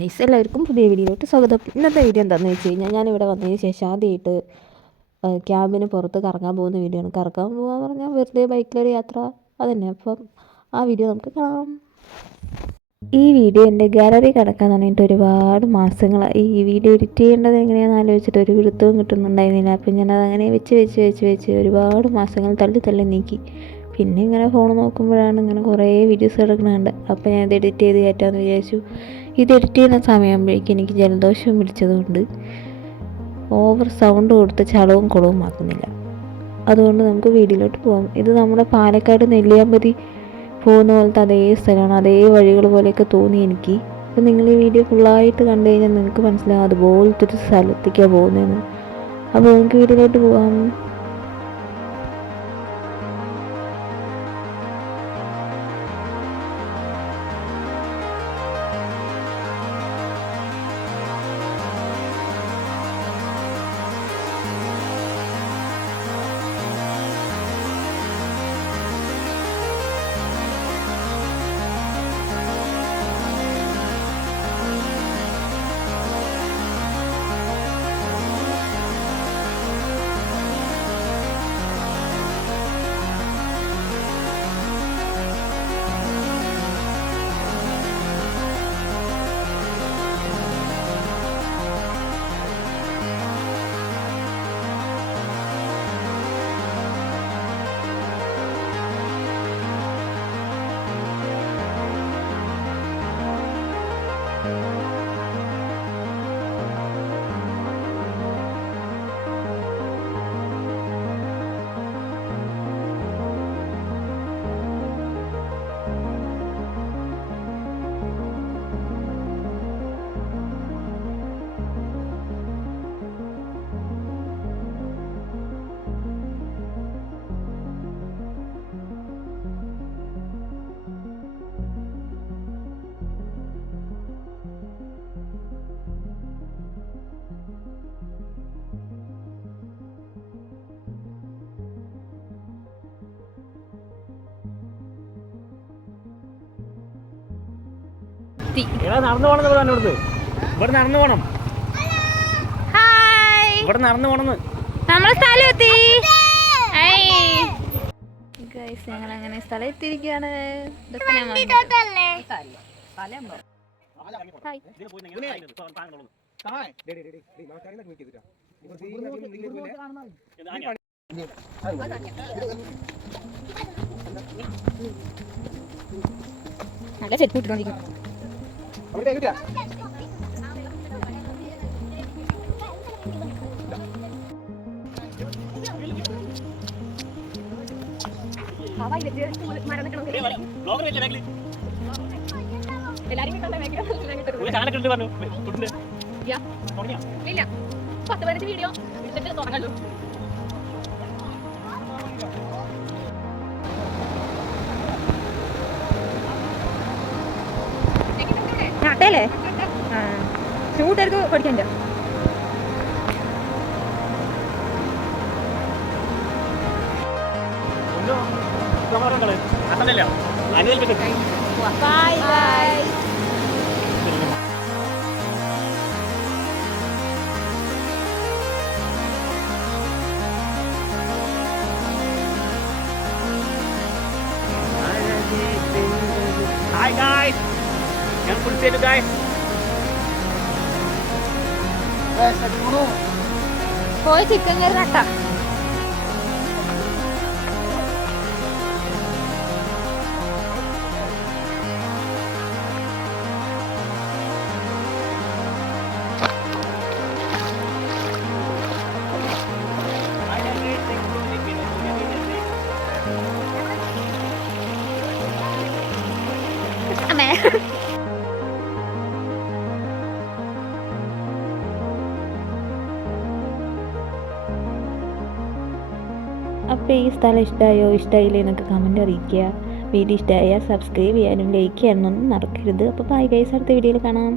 Guys, എല്ലാവർക്കും പുതിയ വീഡിയോയിലോട്ട് സ്വാഗതം. ഇന്നത്തെ വീഡിയോ എന്താണെന്ന് വെച്ച് കഴിഞ്ഞാൽ ഞാനിവിടെ വന്നതിന് ശേഷം ആദ്യമായിട്ട് ക്യാമ്പിന് പുറത്ത് കറങ്ങാൻ പോകുന്ന വീഡിയോ ആണ്. കറങ്ങാൻ പോകാൻ പറഞ്ഞാൽ വെറുതെ ബൈക്കിലൊരു യാത്ര, അതന്നെ. അപ്പം ആ വീഡിയോ നമുക്ക് കാണാം. ഈ വീഡിയോ എൻ്റെ ഗാലറി കിടക്കാൻ തുടങ്ങിയിട്ട് ഒരുപാട് മാസങ്ങളായി. ഈ വീഡിയോ എഡിറ്റ് ചെയ്യേണ്ടത് എങ്ങനെയാണെന്ന് ആലോചിച്ചിട്ട് ഒരു വൃത്തവും കിട്ടുന്നുണ്ടായിരുന്നില്ല. അപ്പം ഞാനത് അങ്ങനെ വെച്ച് ഒരുപാട് മാസങ്ങൾ തള്ളി നീക്കി. പിന്നെ ഇങ്ങനെ ഫോൺ നോക്കുമ്പോഴാണ് ഇങ്ങനെ കുറേ വീഡിയോസ് കിടക്കുന്നുണ്ട്. അപ്പോൾ ഞാനത് എഡിറ്റ് ചെയ്ത് കയറ്റാമെന്ന് വിചാരിച്ചു. ഇത് എഡിറ്റ് ചെയ്യുന്ന സമയമാകുമ്പോഴേക്കും എനിക്ക് ജലദോഷം പിടിച്ചതുകൊണ്ട് ഓവർ സൗണ്ട് കൊടുത്ത് ചളവും കുളവും ആക്കുന്നില്ല. അതുകൊണ്ട് നമുക്ക് വീഡിയോയിലോട്ട് പോകാം. ഇത് നമ്മുടെ പാലക്കാട് നെല്ലിയാമ്പതി പോകുന്ന പോലത്തെ അതേ സ്ഥലമാണ്, അതേ വഴികൾ പോലെയൊക്കെ തോന്നി എനിക്ക്. അപ്പോൾ നിങ്ങൾ ഈ വീഡിയോ ഫുള്ളായിട്ട് കണ്ടു കഴിഞ്ഞാൽ നിങ്ങൾക്ക് മനസ്സിലാവും അതുപോലത്തെ ഒരു സ്ഥലത്തേക്കാണ് പോകുന്നതെന്ന്. അപ്പോൾ നമുക്ക് വീഡിയോയിലോട്ട് പോകാം. നടന്നു പോകണം. ഇവിടെ നടന്നു പോകണം. ഇവിടെ നടന്നു പോണെന്ന് നമ്മളെ സ്ഥലം എത്തി. ഞങ്ങൾ അങ്ങനെ സ്ഥലം എത്തിയിരിക്കുകയാണ്. നല്ല ചെരുപ്പ് ഇട്ടുകൊണ്ടിരിക്കും. നാട്ടേലേ ചൂട്ടർക്ക് പഠിക്കണ്ട. Bye guys. Hi guys. Yang pulsa itu guys. പോയി ചിക്കൻ കറി നട്ടാ. അപ്പോൾ ഈ സ്ഥലം ഇഷ്ടമായോ ഇഷ്ടമായില്ലേ എന്നൊക്കെ കമൻറ്റ് അറിയിക്കുക. വീഡിയോ ഇഷ്ടമായാൽ സബ്സ്ക്രൈബ് ചെയ്യാനും ലൈക്ക് ചെയ്യാനൊന്നും മറക്കരുത്. അപ്പോൾ ബൈ ഗൈസ്, അടുത്ത വീഡിയോയിൽ കാണാം.